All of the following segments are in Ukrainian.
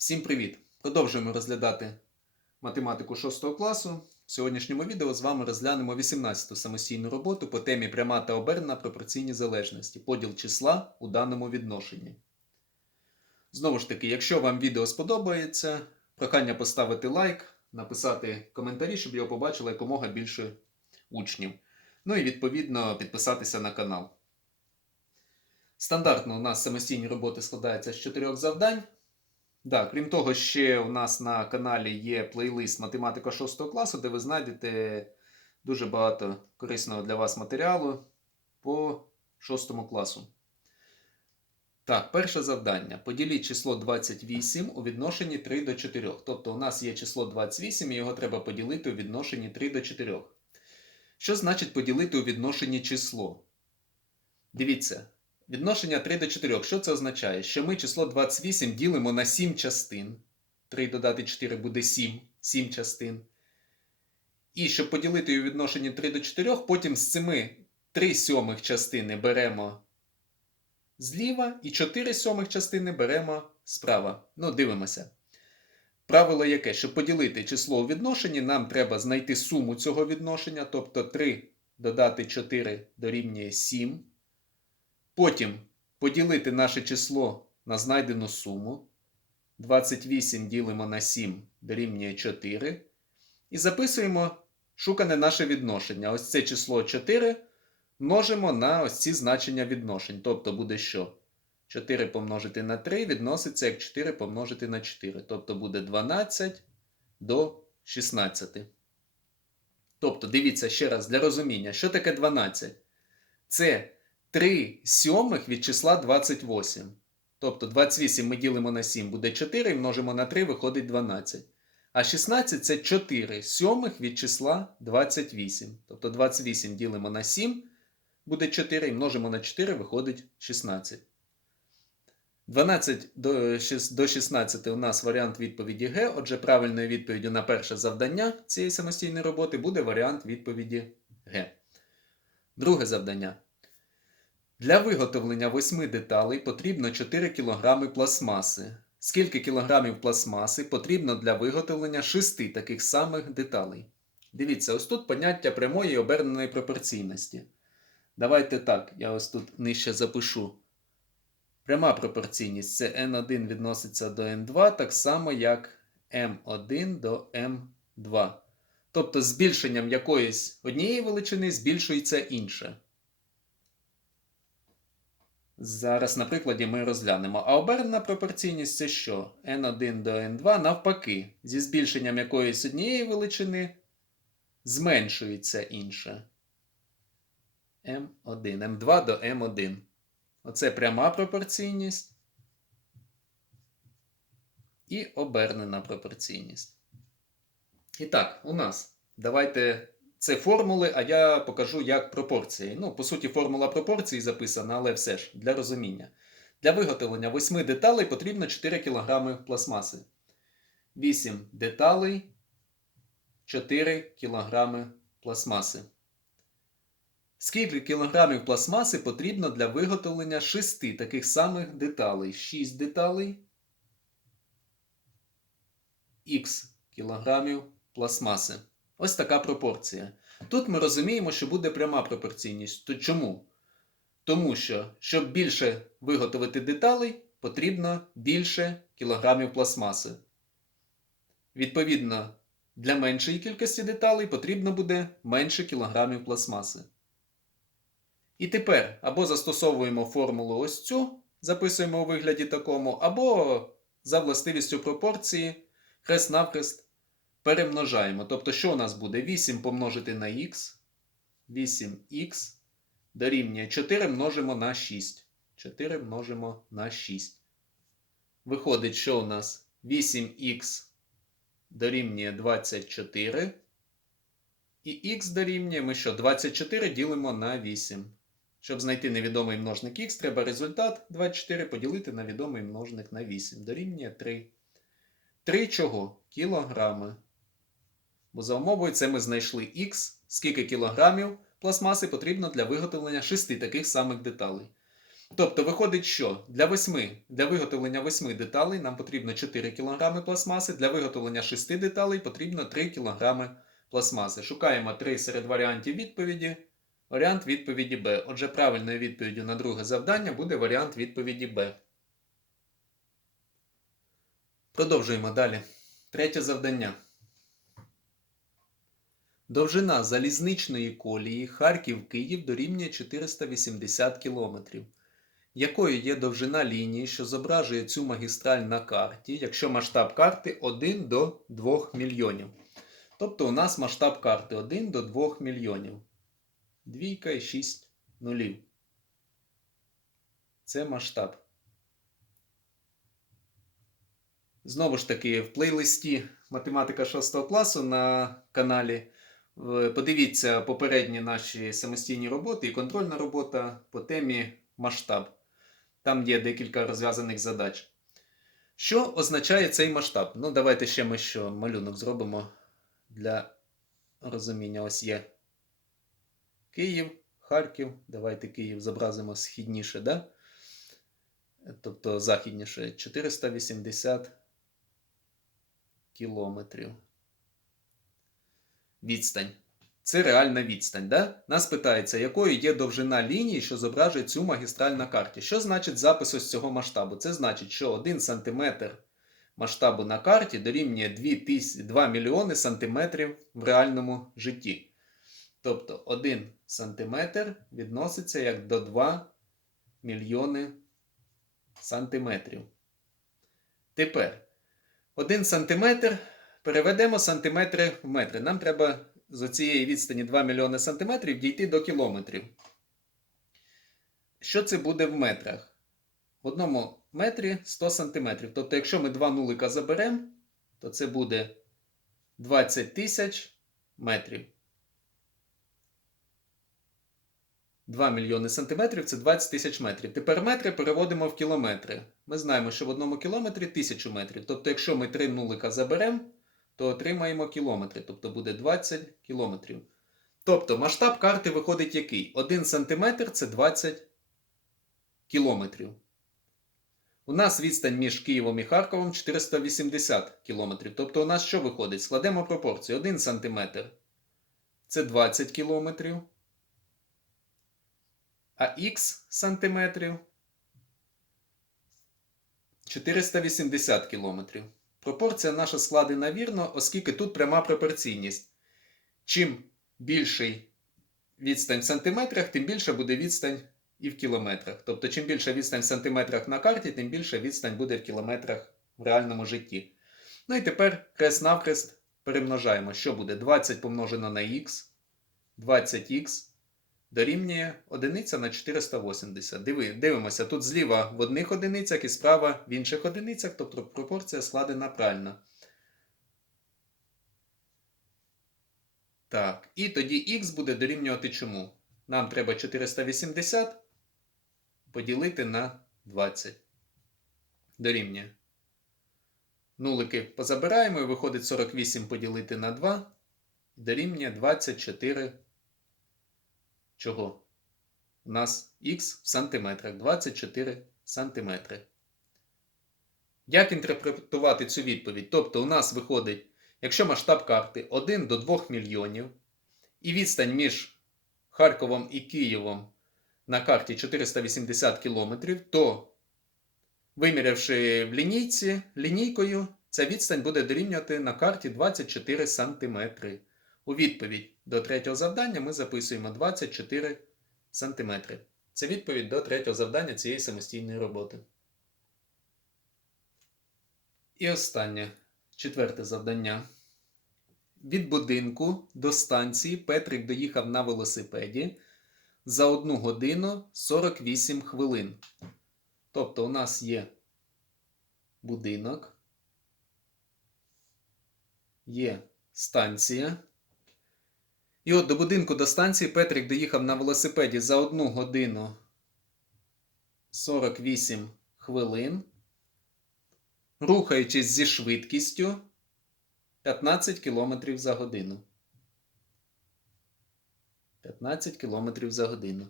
Всім привіт! Продовжуємо розглядати математику 6 класу. В сьогоднішньому відео з вами розглянемо 18-ту самостійну роботу по темі пряма та обернена пропорційні залежності, поділ числа у даному відношенні. Знову ж таки, якщо вам відео сподобається, прохання поставити лайк, написати коментарі, щоб його побачило якомога більше учнів. Ну і відповідно підписатися на канал. Стандартно у нас самостійні роботи складаються з чотирьох завдань. Да, крім того, ще у нас на каналі є плейлист Математика 6 класу, де ви знайдете дуже багато корисного для вас матеріалу по 6 класу. Так, перше завдання. Поділіть число 28 у відношенні 3 до 4. Тобто у нас є число 28 і його треба поділити у відношенні 3 до 4. Що значить поділити у відношенні число? Дивіться. Відношення 3 до 4. Що це означає? Що ми число 28 ділимо на 7 частин. 3 додати 4 буде 7. 7 частин. І щоб поділити у відношенні 3 до 4, потім з цими 3 сьомих частини беремо зліва і 4 сьомих частини беремо справа. Ну, дивимося. Правило яке? Щоб поділити число у відношенні, нам треба знайти суму цього відношення, тобто 3 додати 4 дорівнює 7. Потім поділити наше число на знайдену суму. 28 ділимо на 7 дорівнює 4. І записуємо шукане наше відношення. Ось це число 4 множимо на ось ці значення відношень. Тобто буде що? 4 помножити на 3 відноситься як 4 помножити на 4. Тобто буде 12 до 16. Тобто, дивіться ще раз для розуміння, що таке 12? Це 3 сьомих від числа 28. Тобто 28 ми ділимо на 7 буде 4 і множимо на 3 виходить 12. А 16 це 4 сьомих від числа 28. Тобто 28 ділимо на 7 буде 4 і множимо на 4 виходить 16. 12 до 16 у нас варіант відповіді Г. Отже, правильною відповіддю на перше завдання цієї самостійної роботи буде варіант відповіді Г. Друге завдання. Для виготовлення 8 деталей потрібно 4 кг пластмаси. Скільки кілограмів пластмаси потрібно для виготовлення 6 таких самих деталей? Дивіться, ось тут поняття прямої і оберненої пропорційності. Давайте так, я ось тут нижче запишу. Пряма пропорційність це n1 відноситься до n2, так само як m1 до m2. Тобто збільшенням якоїсь однієї величини збільшується інша. Зараз на прикладі ми розглянемо. А обернена пропорційність це що? n1 до n2 навпаки. Зі збільшенням якоїсь однієї величини зменшується інша. m1, m2 до m1. Оце пряма пропорційність і обернена пропорційність. І так, у нас. Давайте це формули, а я покажу як пропорції. Ну, по суті, формула пропорції записана, але все ж для розуміння. Для виготовлення 8 деталей потрібно 4 кг пластмаси. 8 деталей 4 кг пластмаси. Скільки кілограмів пластмаси потрібно для виготовлення 6 таких самих деталей? 6 деталей х кілограмів пластмаси. Ось така пропорція. Тут ми розуміємо, що буде пряма пропорційність. То чому? Тому що, щоб більше виготовити деталей, потрібно більше кілограмів пластмаси. Відповідно, для меншої кількості деталей потрібно буде менше кілограмів пластмаси. І тепер або застосовуємо формулу ось цю, записуємо у вигляді такому, або за властивістю пропорції хрест-навхрест перемножаємо. Тобто, що у нас буде? 8 помножити на х, 8х дорівнює 4 множимо на 6. 4 множимо на 6. Виходить, що у нас 8х дорівнює 24. І х дорівнює ми що? 24 ділимо на 8. Щоб знайти невідомий множник х, треба результат 24 поділити на відомий множник на 8. Дорівнює 3. 3 чого? Кілограми. Бо за умовою це ми знайшли х, скільки кілограмів пластмаси потрібно для виготовлення 6 таких самих деталей. Тобто виходить, що для 8, для виготовлення 8 деталей нам потрібно 4 кг пластмаси, для виготовлення 6 деталей потрібно 3 кг пластмаси. Шукаємо 3 серед варіантів відповіді. Варіант відповіді Б. Отже, правильною відповіддю на друге завдання буде варіант відповіді Б. Продовжуємо далі. Третє завдання. Довжина залізничної колії Харків-Київ дорівнює 480 км. Якою є довжина лінії, що зображує цю магістраль на карті, якщо масштаб карти 1 до 2 мільйонів? Тобто у нас масштаб карти 1 до 2 мільйонів. Двійка і 6 нулів. Це масштаб. Знову ж таки, в плейлисті математика 6 класу на каналі. Е, Подивіться попередні наші самостійні роботи і контрольна робота по темі масштаб. Там є декілька розв'язаних задач. Що означає цей масштаб? Ну, давайте ще ми що малюнок зробимо для розуміння. Ось є Київ, Харків. Давайте Київ зобразимо східніше, да? тобто західніше 480 кілометрів. Відстань. Це реальна відстань. Да? Нас питається, якою є довжина лінії, що зображує цю магістраль на карті. Що значить запис ось цього масштабу? Це значить, що 1 см масштабу на карті дорівнює 2, тис... 2 мільйони сантиметрів в реальному житті. Тобто 1 сантиметр відноситься як до 2 мільйони сантиметрів. Тепер 1 сантиметр переведемо сантиметри в метри. Нам треба з цієї відстані 2 мільйони сантиметрів дійти до кілометрів. Що це буде в метрах? В одному метрі 100 сантиметрів. Тобто, якщо ми два нулика заберемо, то це буде 20 тисяч метрів. 2 мільйони сантиметрів це 20 тисяч метрів. Тепер метри переводимо в кілометри. Ми знаємо, що в одному кілометрі 1000 метрів. Тобто, якщо ми 3 нулика заберемо, то отримаємо кілометри. Тобто буде 20 кілометрів. Тобто масштаб карти виходить який? 1 сантиметр це 20 кілометрів. У нас відстань між Києвом і Харковом 480 кілометрів. Тобто у нас що виходить? Складемо пропорцію. 1 сантиметр це 20 кілометрів. А х сантиметрів 480 кілометрів. Пропорція наша складена вірно, оскільки тут пряма пропорційність. Чим більший відстань в сантиметрах, тим більша буде відстань і в кілометрах. Тобто, чим більша відстань в сантиметрах на карті, тим більша відстань буде в кілометрах в реальному житті. Ну і тепер крест-навкрест перемножаємо. Що буде? 20 помножено на х, 20х дорівнює одиниця на 480. Диви, дивимося, тут зліва в одних одиницях і справа в інших одиницях, тобто пропорція складена правильно. Так, і тоді х буде дорівнювати чому? Нам треба 480 поділити на 20. Дорівнює. Нулики позабираємо і виходить 48 поділити на 2. Дорівнює 24. Чого? У нас х в сантиметрах 24 сантиметри. Як інтерпретувати цю відповідь? Тобто, у нас виходить, якщо масштаб карти 1 до 2 мільйонів, і відстань між Харковом і Києвом на карті 480 кілометрів, то, вимірявши в лінійці лінійкою, ця відстань буде дорівнювати на карті 24 сантиметри. У відповідь до третього завдання ми записуємо 24 см. Це відповідь до третього завдання цієї самостійної роботи. І останнє четверте завдання. Від будинку до станції Петрик доїхав на велосипеді за 1 годину 48 хвилин. Тобто, у нас є будинок, є станція. І от до будинку до станції Петрик доїхав на велосипеді за 1 годину 48 хвилин, рухаючись зі швидкістю 15 км за годину. 15 км за годину.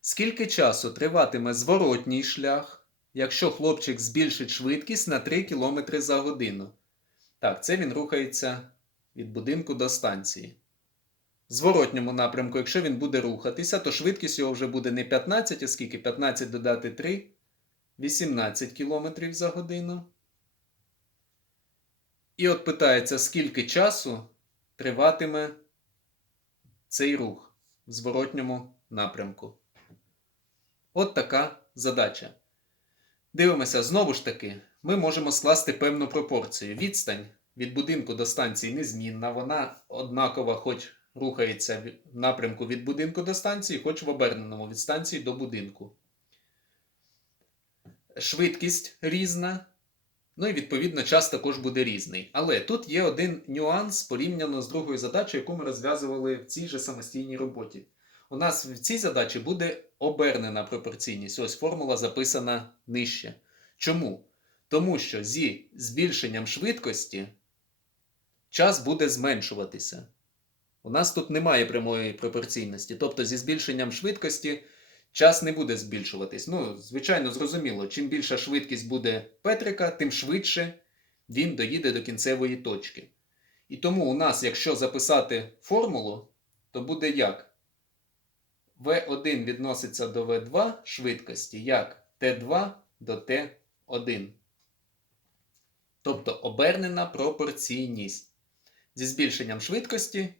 Скільки часу триватиме зворотній шлях, якщо хлопчик збільшить швидкість на 3 км за годину? Так, це він рухається від будинку до станції. Зворотньому напрямку, якщо він буде рухатися, то швидкість його вже буде не 15, а скільки? 15 додати 3 18 км за годину. І от питається, скільки часу триватиме цей рух в зворотньому напрямку. От така задача. Дивимося, знову ж таки, ми можемо скласти певну пропорцію. Відстань від будинку до станції незмінна, вона однакова, хоч рухається в напрямку від будинку до станції, хоч в оберненому від станції до будинку. Швидкість різна. Ну і відповідно час також буде різний. Але тут є один нюанс порівняно з другою задачею, яку ми розв'язували в цій же самостійній роботі. У нас в цій задачі буде обернена пропорційність. Ось формула записана нижче. Чому? Тому що зі збільшенням швидкості час буде зменшуватися. У нас тут немає прямої пропорційності. Тобто зі збільшенням швидкості час не буде збільшуватись. Ну, звичайно, зрозуміло, чим більша швидкість буде Петрика, тим швидше він доїде до кінцевої точки. І тому у нас, якщо записати формулу, то буде як? V1 відноситься до V2 швидкості, як T2 до T1. Тобто обернена пропорційність. Зі збільшенням швидкості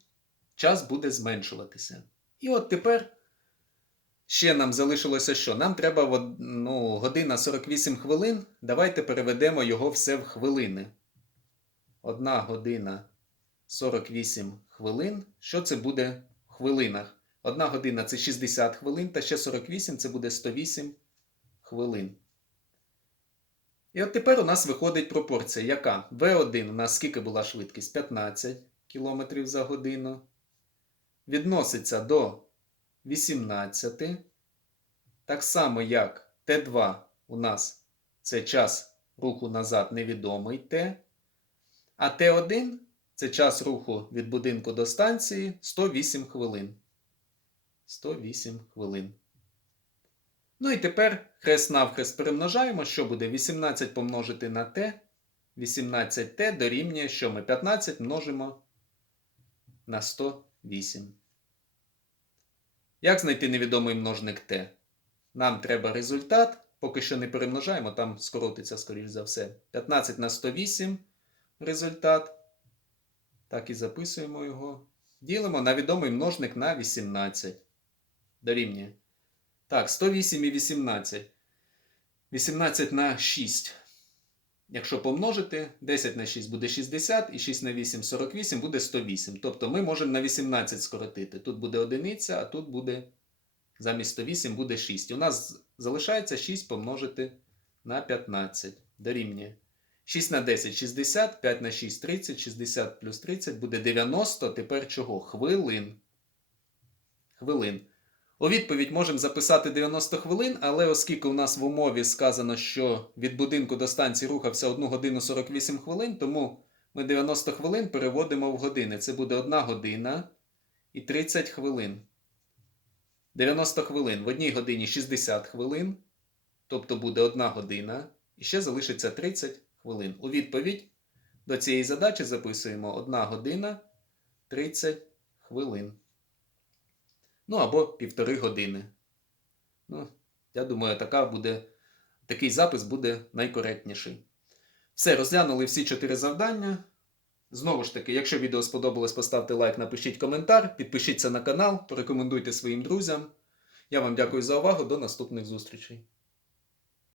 час буде зменшуватися. І от тепер ще нам залишилося що? Нам треба ну, година 48 хвилин. Давайте переведемо його все в хвилини. Одна година 48 хвилин. Що це буде в хвилинах? Одна година це 60 хвилин, та ще 48 це буде 108 хвилин. І от тепер у нас виходить пропорція, яка? V1 у нас скільки була швидкість? 15 км за годину. Відноситься до 18. Так само, як Т2 у нас це час руху назад невідомий Т. А Т1 це час руху від будинку до станції 108 хвилин. 108 хвилин. Ну і тепер хрест навхрест перемножаємо, що буде 18 помножити на t. 18t дорівнює, що ми 15 множимо на 108. Як знайти невідомий множник t? Нам треба результат. Поки що не перемножаємо, там скоротиться, скоріш за все. 15 на 108 результат. Так і записуємо його. Ділимо на відомий множник на 18. Дорівнює. Так, 108 і 18. 18 на 6. Якщо помножити, 10 на 6 буде 60, і 6 на 8 48 буде 108. Тобто ми можемо на 18 скоротити. Тут буде одиниця, а тут буде замість 108 буде 6. У нас залишається 6 помножити на 15. Дорівнює. 6 на 10 60, 5 на 6 30, 60 плюс 30 буде 90. Тепер чого? Хвилин. Хвилин. У відповідь можемо записати 90 хвилин, але оскільки у нас в умові сказано, що від будинку до станції рухався 1 годину 48 хвилин, тому ми 90 хвилин переводимо в години. Це буде 1 година і 30 хвилин. 90 хвилин в одній годині 60 хвилин, тобто буде 1 година, і ще залишиться 30 хвилин. У відповідь до цієї задачі записуємо 1 година 30 хвилин. Ну або півтори години. Ну, я думаю, така буде, такий запис буде найкоректніший. Все, розглянули всі чотири завдання. Знову ж таки, якщо відео сподобалось, поставте лайк, напишіть коментар, підпишіться на канал, порекомендуйте своїм друзям. Я вам дякую за увагу. До наступних зустрічей.